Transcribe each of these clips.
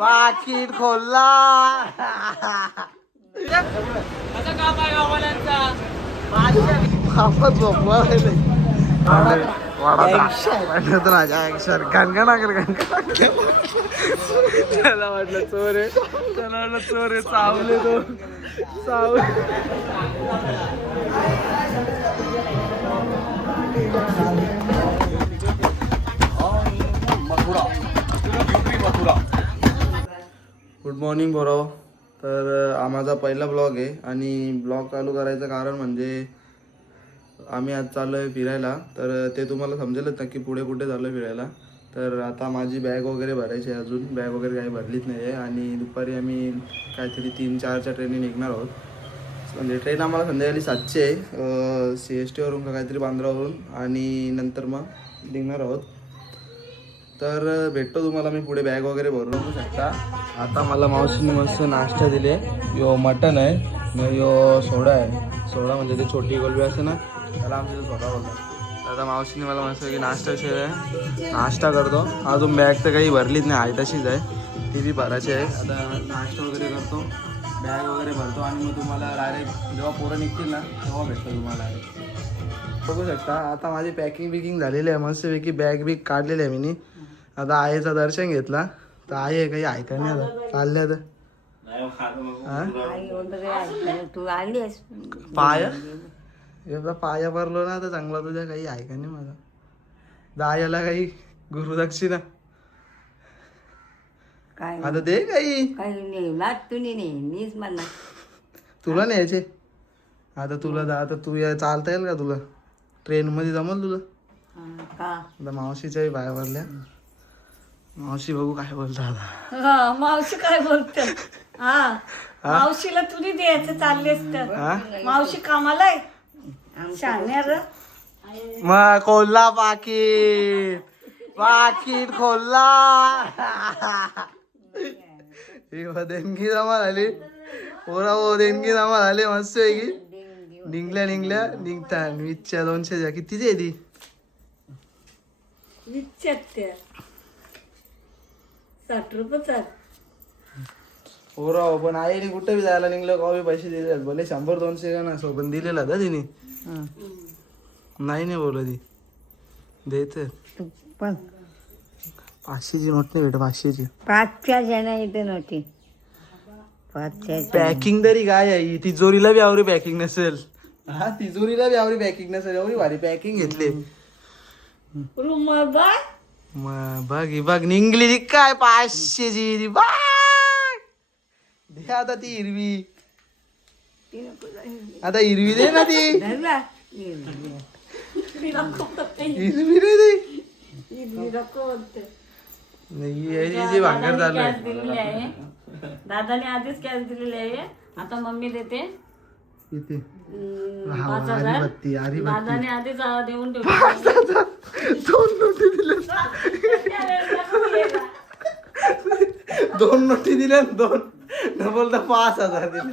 पाकिट खोलला. असं काम आहे गावाल्यांचा. आपण झोपवा त्याला वाटलं चोर आहे, त्याला वाटलं चोर आहे, चावले तो चावले. गुड मॉर्निंग बोराव. तर माझा पहिला ब्लॉग आहे आणि ब्लॉग चालू करायचं कारण म्हणजे आम्ही आज चाललो आहे फिरायला. तर ते तुम्हाला समजेलच नक्की पुढे कुठे चाललो आहे फिरायला. तर आता माझी बॅग वगैरे भरायची आहे, अजून बॅग वगैरे काही भरलीच नाही आहे. आणि दुपारी आम्ही काहीतरी 3-4च्या ट्रेनने निघणार आहोत. म्हणजे ट्रेन आम्हाला संध्याकाळी 7ची आहे, CSTवरून का काहीतरी बांद्रावरून, आणि नंतर मग निघणार आहोत. तर भेटतो तुम्हाला मी पुढे बॅग वगैरे भरून. बघू शकता आता मला मावशीने मस्त नाश्ता दिले. यो मटन आहे, यो सोडा आहे. सोडा म्हणजे ते छोटी गोलबी असते ना, त्याला आमच्या सोडा बोलतात. आता मावशीने मला मस्त की नाश्ता आहे, नाश्ता करतो. अजून बॅग तर काही भरलीच नाही आहे, तशीच आहे, ती बी भरायची आहे. आता नाश्ता वगैरे करतो, बॅग वगैरे भरतो आणि मग तुम्हाला डायरेक्ट जेव्हा पोरं निघतील ना तेव्हा भेटतो तुम्हाला डायरेक्ट. बघू शकता आता माझी पॅकिंग बिकिंग झालेली आहे, मस्तपैकी बॅग बिग काढलेली आहे मी. आता आईचं दर्शन घेतला तर आई काही ऐका नाही आता चालल्या तर पाया भरलो ना तर चांगला, तुझ्या काही ऐका नाही माझा. दायाला काही गुरुदक्षिणा आता दे काही तुला न्यायचे. आता तुला आता तू चालता येईल का तुला? ट्रेन मध्ये जमल तुला? आता मावशीच्याही बाया भरल्या. मावशी बघू काय बोलता आता. मावशी काय बोलते? हा मावशीला तुरी द्यायचं चालले असतं. मावशी कामाला आहे शाण्यार. मग खोलला पाकिट, पाकिट खोलला. देणगी जमा झाली पोरा, देणगी जमा झाली मस्त पैकी. निघल्या निघता 20च्या 200च्या कितीची आहे ती? 60 रुपये. पोरा पण आईने कुठे बी जायला निघलं का पैसे दिले, भले 100-200 का ना सोबत दिलेला का तिने. नाही बोलत ती देत. पण 500ची नोट नाही भेट, 500ची 5च्या जण इथे नव्हती. 5च्या पॅकिंग तरी काय आहे, तिजोरीला बी आवरी पॅकिंग नसेल. हा तिजोरीला बी आवरी पॅकिंग नसेल, एवढी भारी पॅकिंग घेतली. बघ निघली काय 500ची बघ. दे आता ती हिरवी, आता हिरवी दे ना ती. हिरवी नाही भांगर झालं. दादाने आधीच कॅश दिलेली आहे, आता मम्मी देते. किती? 5,000 दादाने आधीच देऊन ठेवले. 2 नोटी दिल्या, 2 नोटी दिल्या, 2 बोलता 5,000 दिले.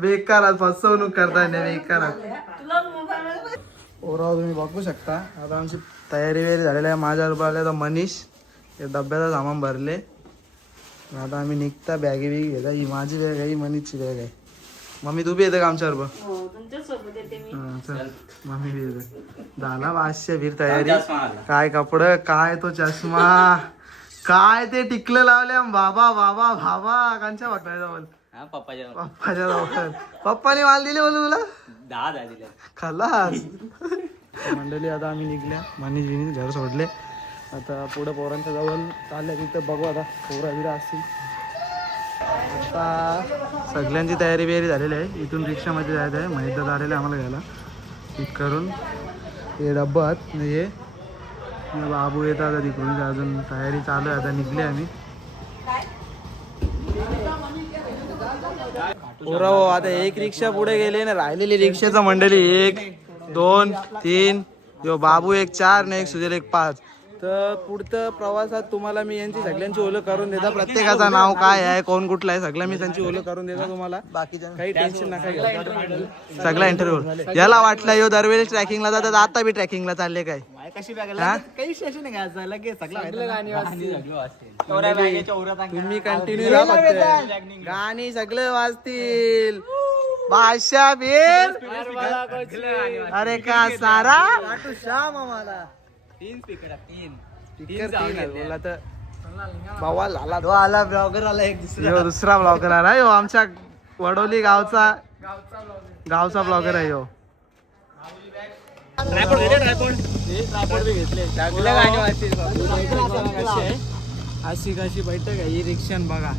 बेकार फसवणूक करताय ना, बेकार. ओराव तुम्ही बघू शकता आता आमची तयारी वगैरे झालेली आहे. माझ्या बरोबर आता मनीष हे डब्याचा सामान भरले. आता आम्ही निघता बॅगी बिगी घेता. ही माझी बॅग आहे, ही मनीषची बॅग आहे. मम्मी तू बी येते का आमच्या बरोबर? चल मम्मी बी येते. झाला 500 फिर तयारी. काय कपड, काय तो चष्मा, काय ते टिकलं लावले बाबा बाबा बाबा. कांच्या वाटणार बोल पप्पाच्या जवळ. पप्पाने माल दिले बोल तुला 10 दिले खलास. मंडळी आता आम्ही निघल्या, मनीष बिनीस घर सोडले. आता पुढे पोरांच्या जवळ चालल्या, तिथं बघू आता पोरा बिरा असतील. आता सगळ्यांची तयारी बियारी झालेली आहे. इथून रिक्षामध्ये जायचं आहे, माहिती झालेलं आहे आम्हाला घ्यायला पिक करून. हे डब्बात म्हणजे बाबू येतात आता तिकडून. अजून तयारी चालू आहे, आता निघले आम्ही. पोरा हो आता एक रिक्षा पुढे गेले ना, राहिलेली रिक्षाचा मंडळी 1, 2, 3. यो बाबू 1, 4 ने 1 सुजल 1, 5. तर पुढचं प्रवासात तुम्हाला मी यांची सगळ्यांची ओळख करून देतो. प्रत्येकाचं नाव काय आहे, कोण कुठलं आहे, सगळं मी त्यांची ओळख करून देतो तुम्हाला. बाकीच्या काही टेन्शन नका घेऊ. सगळा इंटरव्ह्यू याला वाटलं यो दरवेळेस ट्रॅकिंगला जातात, आता बी ट्रॅकिंगला चालले काय? हा? तुम्ही कंटिन्यू गाणी सगळं वाजतील. भाषा बेल अरे का सारा श्याम आम्हाला बोला तर बवाल झाला. तो आला ब्लॉगर आला एक दुसरा ब्लॉगर आला. यो आमच्या वडोली गावचा ब्लॉगर आहे यो. अशी कशी बैठक आहे ही रिक्षान बघा.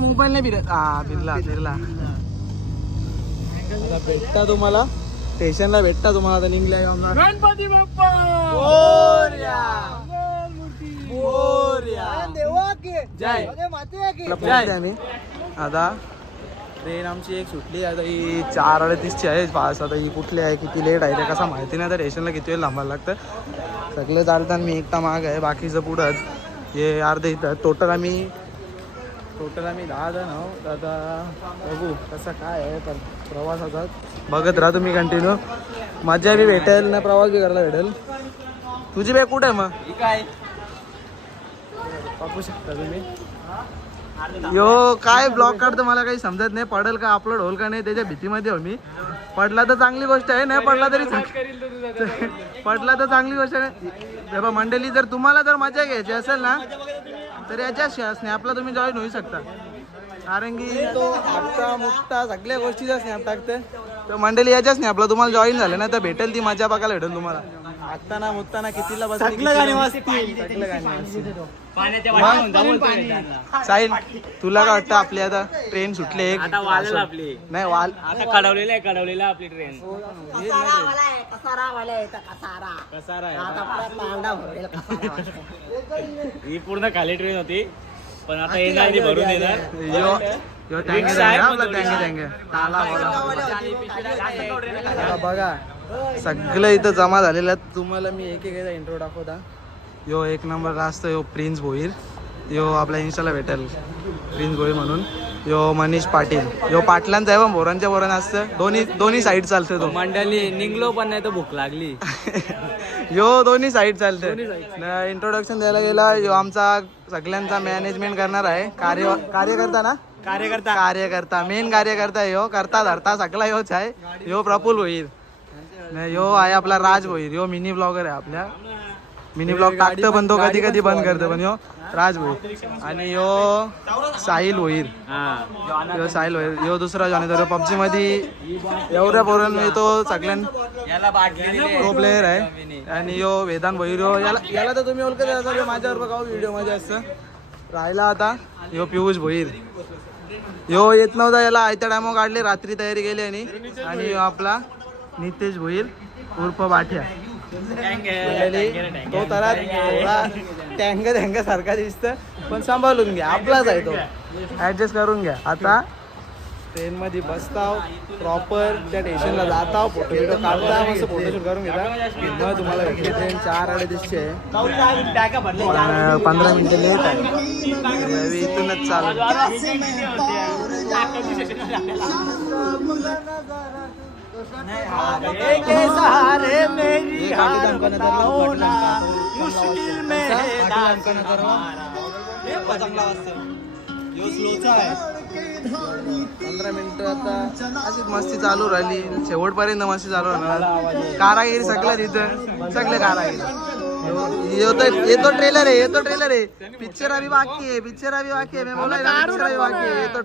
मोबाईल नाही फिरत. हा फिरला भेटता तुम्हाला स्टेशनला भेटता तुम्हाला. आता निघल्या गणपती बाप्पा आम्ही आता ट्रेन आमची एक सुटली. आता ही 4:38ची आहे. पास आता ही कुठली आहे, किती लेट आहे ते कसं माहिती नाही. आता स्टेशनला किती वेळ थांबायला लागतं. सगळं चालताना मी एकटा माग आहे, बाकीचं पुढंच हे अर्धे इथं. टोटल आम्ही 10 जण आहोत. आता बघू कसं काय आहे तर प्रवासाचा बघत राहा तुम्ही कंटिन्यू. मजा बी भेटेल ना, प्रवास बी करायला भेटेल. तुझी बॅग कुठे आहे मग? काय पाहू शकता तुम्ही. यो काय ब्लॉग काढतो मला काही समजत नाही. पडेल का, अपलोड होईल का नाही त्याच्या भीतीमध्ये हो मी. पडला तर चांगली गोष्ट आहे, नाही पडला तरी पडला तर चांगली गोष्ट आहे. मंडळी जर तुम्हाला जर मजा घ्यायची असेल ना तर याच्या स्नॅपला तुम्ही जॉईन होऊ शकता. कारण की तो हातचा मुक्ता सगळ्या गोष्टीचा स्नॅप टाकते. तर मंडळी याच्या स्नॅपला तुम्हाला जॉईन झाले ना तर भेटेल ती मजा बघायला भेटेल तुम्हाला. हाताना मुक्ताना कितीला बस साहिल तुला काय वाटतं? आपली आता ट्रेन सुटली एक आपली नाही वाल आता कडवलेला आपली ट्रेन. ही पूर्ण खाली ट्रेन होती पण आता येणार ती भरून येणार. बघा सगळं इथं जमा झालेलं आहे. तुम्हाला मी एक इंट्रो दाखवता. यो एक नंबर रास्त यो प्रिन्स भोईर. यो आपल्या इंस्टाला भेटेल प्रिन्स भोईर म्हणून. यो मनीष पाटील. यो पाटलांचा आहे पण बोरांच्या बोरान असतं. दोन्ही साईड चालतं. तो मंडळी निघलो पण नाही तर भूक लागली. यो दोन्ही साईड चालतं. इंट्रोडक्शन द्यायला गेला. यो आमचा सगळ्यांचा मॅनेजमेंट करणार आहे. कार्यकर्ता ना कार्यकर्ता मेन कार्यकर्ता यो. करता धरता सगळा योच आहे. यो प्रफुल्ल भोईर. यो आहे आपला राज भोईर. यो मिनी ब्लॉगर आहे. आपल्या मिनी ब्लॉग टाकतं पण तो कधी कधी बंद करतो. पण यो राज भोईर. आणि यो साहिल भोईर. यो साहिल भोईर. यो दुसरा जॉन आहे. पबजी मध्ये एवढ्या पोरांमध्ये तो सगळ्यांना प्रो प्लेअर आहे. आणि यो वेदांत भोईर. याला तर तुम्ही ओळखत असाल. माझ्यावर बघा व्हिडिओ मध्ये असतं. राहिला आता यो पियुष भोईर. यो येत नव्हता. याला आयत्या टायमो काढले. रात्री तयारी केली आणि यो आपला नितेश भोईर उर्फ बाठ्या. तो तर थोडा टँग सारखा दिसतं पण सांभाळून घ्या. आपलाच आहे तो. ऍडजस्ट करून घ्या. आता ट्रेन मध्ये बसताव प्रॉपर त्या स्टेशनला जाताव. फोटो बिटो काढता मस्त फोटोशूट करून घेता. मग तुम्हाला भेटली ट्रेन 4:38ची आहे. 15 मिनिटं लेट आहे. इथूनच चालू. पंधरा मिनिटं आता अशीच मस्ती चालू राहिली. शेवटपर्यंत मस्ती चालू राहणार. कारागीर सगळं तिथं सगळे कारागीर. येतो ट्रेलर आहे. पिक्चर अभी बाकी है. मैं बोला पिक्चर अभी बाकी है. येतो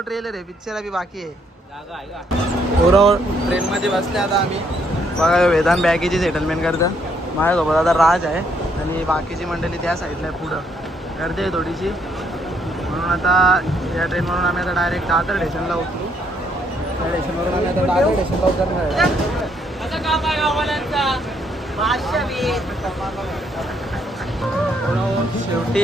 ट्रेलर आहे. पिक्चर अभी बाकी आहे. ओव्हरऑल ट्रेन मध्ये बसले आता आम्ही. बघा वेदांत बॅगेची सेटलमेंट करतं. माझ्यासोबत आता राज आहे आणि बाकीची मंडळी त्या साईडला आहे. पुढं गर्दी आहे थोडीशी. म्हणून आता या ट्रेनवरून आम्ही आता डायरेक्ट दादर स्टेशनला उतरू. त्या स्टेशनवरून आम्ही आता दादर स्टेशनला उतरणार आहे. शेवटी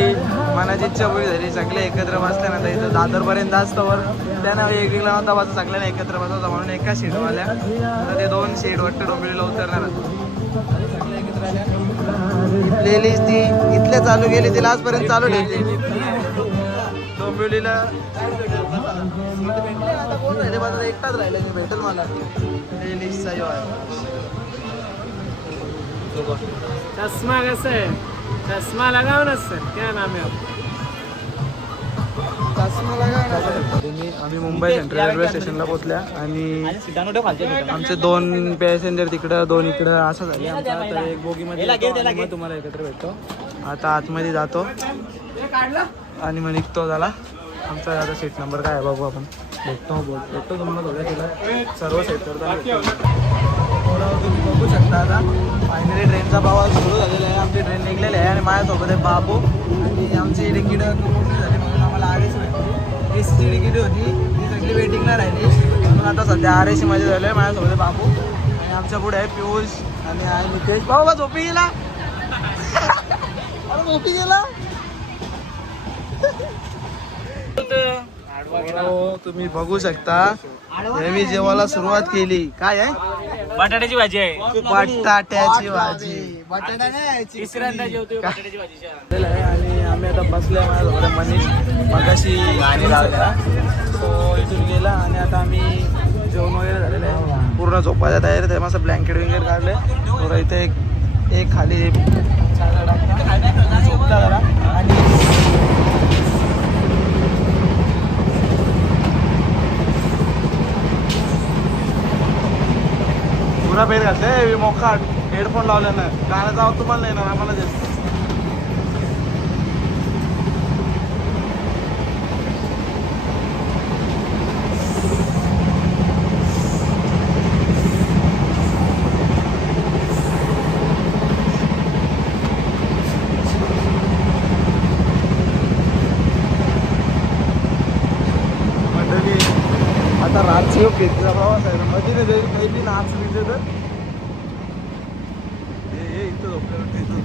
मनाची इच्छा पुरी झाली. सगळे एकत्र बसल्यानंतर इथं दादरपर्यंत असतं. त्यांना वेगवेगळा नव्हता बस. सगळ्यांना एकत्र बसवता म्हणून एका सीटवाल्या. आता ते 2 सीट वाटतं डोंबिवलीला उतरणार. प्लेलिस्ट ती इथल्या चालू केली तिला आजपर्यंत चालू ठेवली. डोंबिवलीला भेटले आता कोण राहिले बाजार एकटाच राहिला मी भेटेल मला प्लेलिस्टचा यो आहे. चष्मा कैसे है? चष्मा लगाओ ना सर, क्या नाम है आपका? आम्ही मुंबई सेंट्रल रेल्वे स्टेशनला पोहोचल्या आणि आमचे 2 पॅसेंजर तिकडं 2 इकडं असं झाले आमचा. तर एक बोगीमध्ये मग तुम्हाला एकत्र भेटतो. आता आतमध्ये जातो आणि मग निघतो. झाला आमचा आता सीट नंबर काय आहे बाबू आपण भेटतो तुम्हाला थोड्या तिला सर्व सेट करता. तुम्ही बघू शकता आता फायनली ट्रेनचा प्रवास सुरू झालेला आहे. आमची ट्रेन निघलेली आहे आणि माझ्यासोबत आहे बाबू आणि आमची तिकीट पूर्ण झाली म्हणून आम्हाला आर एसी भेटली. एसीची तिकीट होती ती सगळी वेटिंगला राहिली म्हणून आता सध्या आर एसी मध्ये झालं आहे. माझ्यासोबत आहे बाबू आणि आमच्या पुढे आहे पियुष आणि आहे नितेश. बाबा झोपी गेला अरे झोपी गेला. तुम्ही बघू शकता मी जेवायला सुरुवात केली. काय आहे? बटाट्याची भाजी आहे. बटाट्याची भाजी. तिसऱ्यांदा जेवतोय बटाट्याची भाजी. आणि आम्ही आता बसले. माझ्याजवळ मनीष मगाशी गाणी लावल्या तो इथून गेला आणि आता आम्ही जेवण वगैरे झालेलं आहे. पूर्ण झोपायला तयार आहे. मस्त ब्लँकेट वगैरे काढले. थोडं इथे एक खाली झोपता जरा आणि पुरा पेर घातले मोकाट हेडफोन लावल्यानं गाण्याचा आवाज तुम्हाला नाही येणार आम्हाला जास्त. आता रातची घेतला प्रवास आहे मध्ये पहिली नाच लिहिले तर हे इथं झोपल्यावर इथं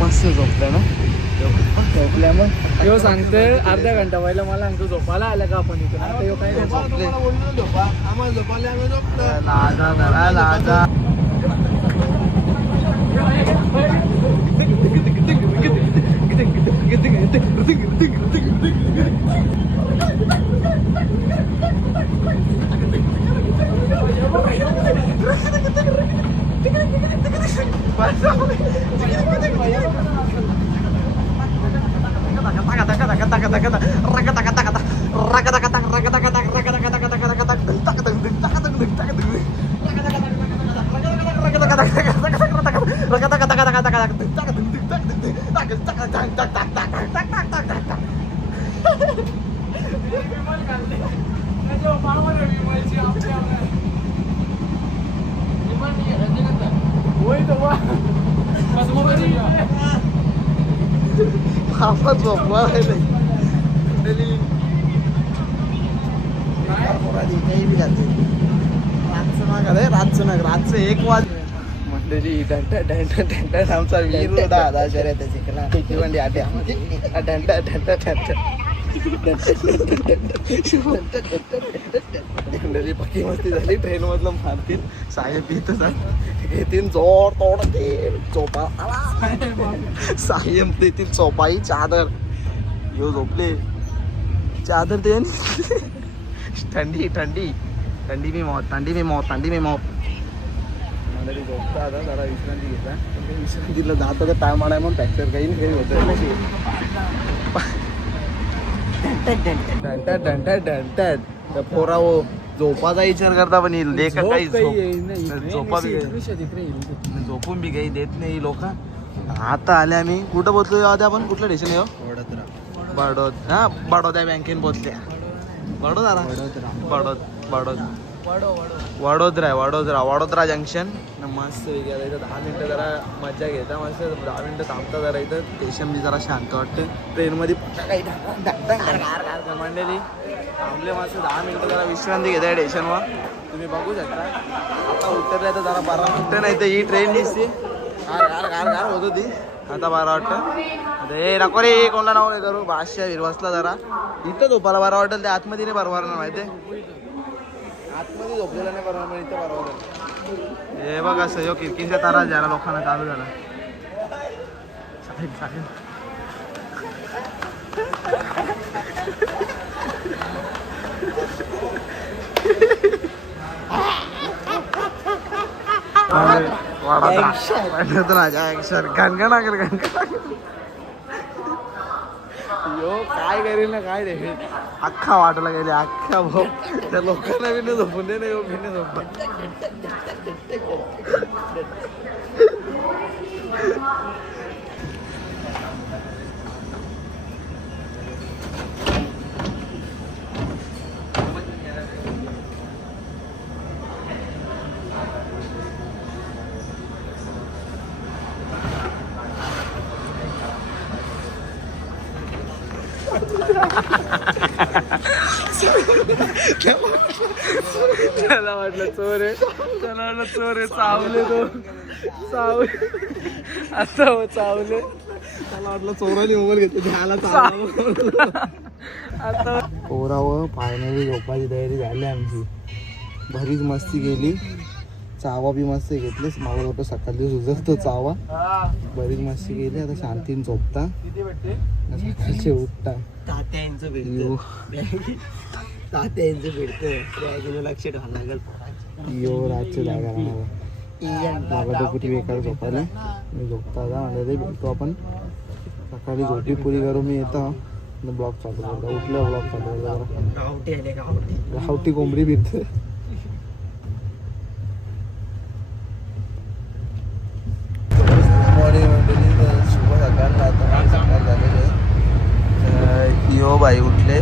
मस्त झोपलाय ना झोपल्या मग यो सांगते अर्धा घंटा पहिला मला सांगतो झोपायला आलं का आपण इथून. आता यो काय झोपले आम्हाला झोपाले आम्ही झोपलो. लाजा धरा लाजा. रातचं 1 वाज मंडळी ढंटा आमचा वीर दादा शर्यत शिकला भिवंडी आट्या ढंटा मंडळी पक्की मस्ती झाली. ट्रेन मधलं मारतील साहेब इथं येतील जोर तोडतील चोपा साहेब देतील चोपाई चादर घेऊ झोपले चादर ते ठंडी थंडी थंडी मी मौत मंडळी झोपता आता जरा विश्रांती घेता. विश्रांतीला जात तर टायम आहे म्हणून फ्रॅक्चर काही काही होतं. पोरा झोपाचा विचार करता पण लेख काही झोपा झोपून बी काही देत नाही लोक. आता आले आम्ही कुठं पोहोचलो आधी आपण कुठलं स्टेशन आहे? बडोदा बँकेन पोहोचल्या. वडोदरा जंक्शन मस्त वेगळं इथं 10 मिनटं जरा मजा घेता. मस्त 10 मिनटं थांबता जरा इथं स्टेशन बी जरा शांत वाटतं. ट्रेनमध्ये काही मंडळी थांबले मस्त 10 मिनटं जरा विश्रांती घेता स्टेशनवर. तुम्ही बघू शकता आता उतरल्या तर जरा 12 मिनटं नाही तर ही ट्रेन दिसते गार होत होती. आता 12 वाटतं हे नको रे कोणला नाव नाही करू भाष्य विरवासला जरा इथं झोपायला 12 वाटेल ते आतमध्ये नाही बरोबर ना माहिती आतमध्ये झोपलेला नाही बरोबर इथं बरोबर हे बघा सहयोग किरकिरच्या तारा जरा लोकांना चालू झाला काय करेल ना काय रे अख्खा वाटला गेले अख्खा भाऊ त्या लोकांना बी नाही झोपून दे नाही बी नाही झोपून त्याला वाटलं चोर आहे त्याला वाटलं चोर आहे चावले तो चावले आता हो चावले त्याला वाटलं चोराने मोबाईल घेतले त्याला आता पोरावं फायनली झोपायची तयारी झाली आमची बरीच मस्ती केली चावा बी मस्त घेतलीस मला वाटतं सकाळी सुचतो चावा बरीच मस्ती केली आता शांतीने झोपता सकाळचे उठता तात्यांचं भेटतो लक्ष ठेवावं लागेल यो रातच्या जागा मला तो कुठे बेकार झोपायला मी झोपता जा म्हणजे ते भेटतो आपण सकाळी झोपी पुरी करू मी येतो ब्लॉग चालू करतो उठल्या ब्लॉग चालू करतो गावठी कोंबडी भेटते शुभ सकाळ आता सकाळ झालेले यो बाई उठले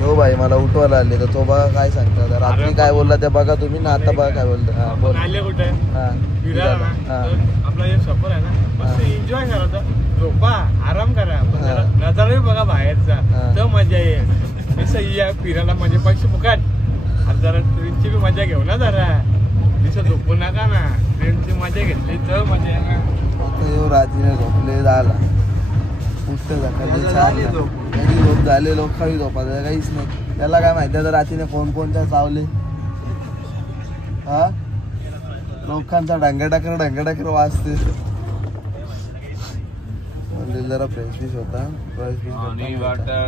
यो बाई मला उठवायला आले तर तो बघा काय सांगता रात्री काय बोलला ते बघा तुम्ही ना आता बघा काय बोलता हा बोल आपला एक सफर आहे ना मस्त एन्जॉय करायचा झोपा आराम करा नजारा बघा बाहेरचा तर मजा येईल असं या फिरायला म्हणजे पैसे फुकट आणि जरा ट्रेनची बी मजा घेऊ ना जरा दिसं झोपू नका ना ट्रेनची मजा घेतली तर मजा येईल रात्रीने झोपले झाला उठतं सकाळी झोप झाले लोक काही झोपायचं काहीच नाही त्याला काय माहिती तर रात्रीने कोणत्या चावले हा लोकांचा ढंगाटाकर वाजते म्हणजे जरा फ्रेश फिश होता फ्रेश फिश आता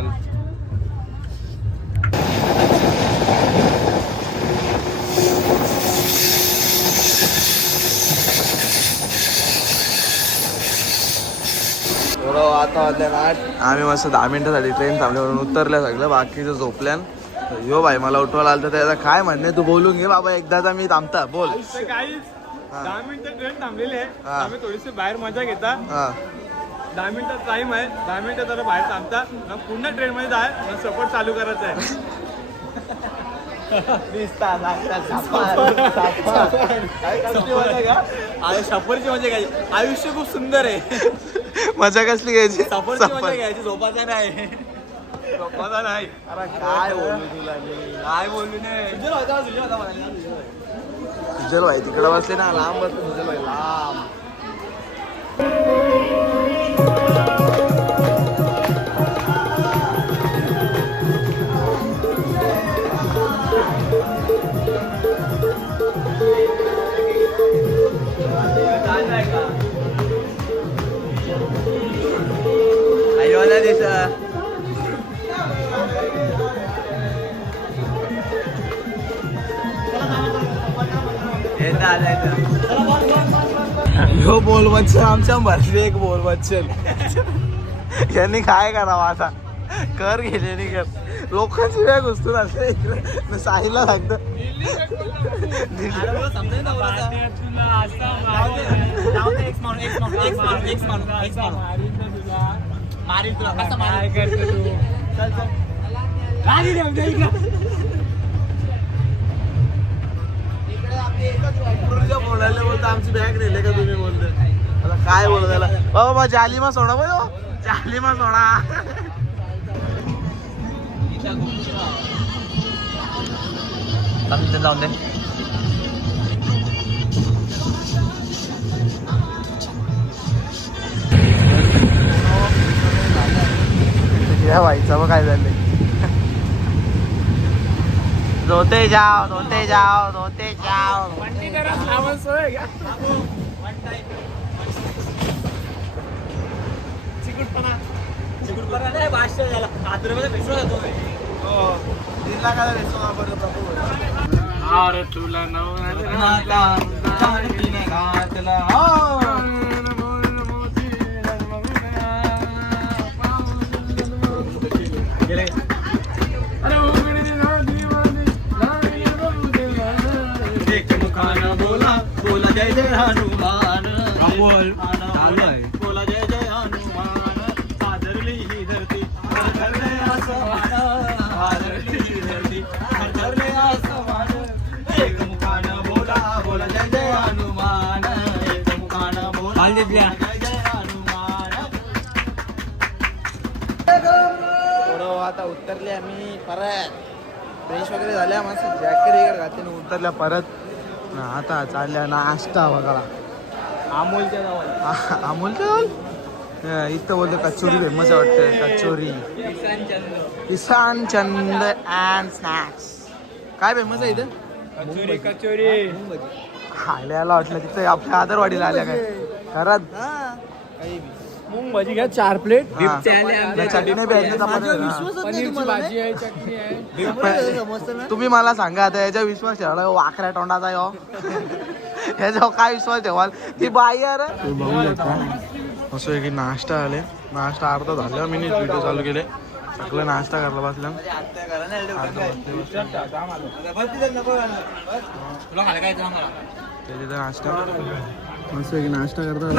वाजल्या 8 आम्ही मस्त 10 मिनिटासाठी ट्रेन थांबल्यावरून उतरल्या सगळं बाकीचं झोपल्यान यो भाई मला उठवायला आलं तर त्याचा काय म्हणणे तू बोलून घे बाबा एकदाचा मी थांबता बोल 10 मिनिटं ट्रेन थांबलेली आहे आम्ही थोडीशी बाहेर मजा घेता 10 मिनिटात टाइम आहे 10 मिनिटं जरा बाहेर थांबता पुन्हा ट्रेन मध्ये जाय सफर चालू करायचं आहे सफरची मजा घ्यायची आयुष्य खूप सुंदर आहे मजा कसली घ्यायची सफरची मजा घ्यायची झोपायचा नाही झोपायचा नाही काय बोलू तुला काय बोलू नाही सुजल भाई तिकडे बसले ना लांब बसले सुजल भाई लांब यो बोल मच्छर आमच्या भरले एक बोल मच्छर यांनी काय करावं आता कर गेले कर लोकांची वेळ घुसतून असते साहिलला सांगतो बोलायला बोलतो आमची बॅग नेले का तुम्ही बोलते आता काय बोलत त्याला बाबा जालिमा सोडा बोल जालिमा सोडा जाऊन दे या व्हायचं मग काय झालंय धोते जाओ धोते जाओ धोते जाओ. अरे तुला बोला बोला जय जय हनुमान बोला जय जय हनुमान आदरली ही धरती आदरले आसमान आदरली ही धरती आदरले आसमान एक मुखानं बोला बोला जय जय हनुमान एक मुखानं बोला जय जय हनुमान. थोडं आता उतरले आम्ही परत फ्रेश वगैरे झाल्या मस्त जॅकेट वगैरे घातले उतरल्या परत आता चालल्या नाश्ता बघा अमोलच्या गावाला अमोलच्या इथं बोलतो कचोरी फेमस वाटतं कचोरी किसान चंद अँड स्नॅक्स काय फेमस आहे इथं कचोरी कचोरी आल्याला वाटलं तिथं आपल्या आदरवाडीला आल्या काय खरंच मूग भाजी घ्या 4 प्लेट चटणी पनीरची भाजी आहे चटणी आहे. तुम्ही मला सांगा आता याच्या विश्वास ठेवला वाकऱ्या तोंडाचा यो याच्यावर काय विश्वास ठेवाल ती बाई यार बघू शकता असं आहे की नाश्ता आले नाश्ता अर्धा झालं मी व्हिडिओ चालू केले सगळं नाश्ता करायला बसल्या त्याच्या नाश्ता मस्त आहे की नाश्ता करता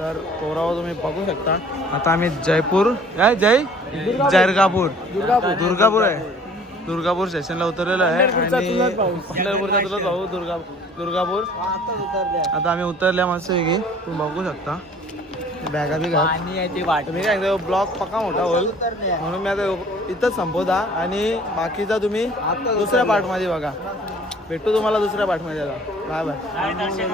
तर पोरावर तुम्ही बघू शकता आता आम्ही जयपूर काय जयगापूर दुर्गापूर आहे दुर्गापूर स्टेशनला उतरलेलो आहे आणि पंढरपूरचा तुला भाऊ दुर्गापूर आता आम्ही उतरल्या मस्त की तुम्ही बघू शकता बॅगा बी घाल तुम्ही काय ब्लॉग पक्का मोठा होईल म्हणून मी आता इथंच संपवता आणि बाकीचा तुम्ही दुसऱ्या पार्टमध्ये बघा भेटू तुम्हाला दुसऱ्या पार्टमध्ये आता बाय बाय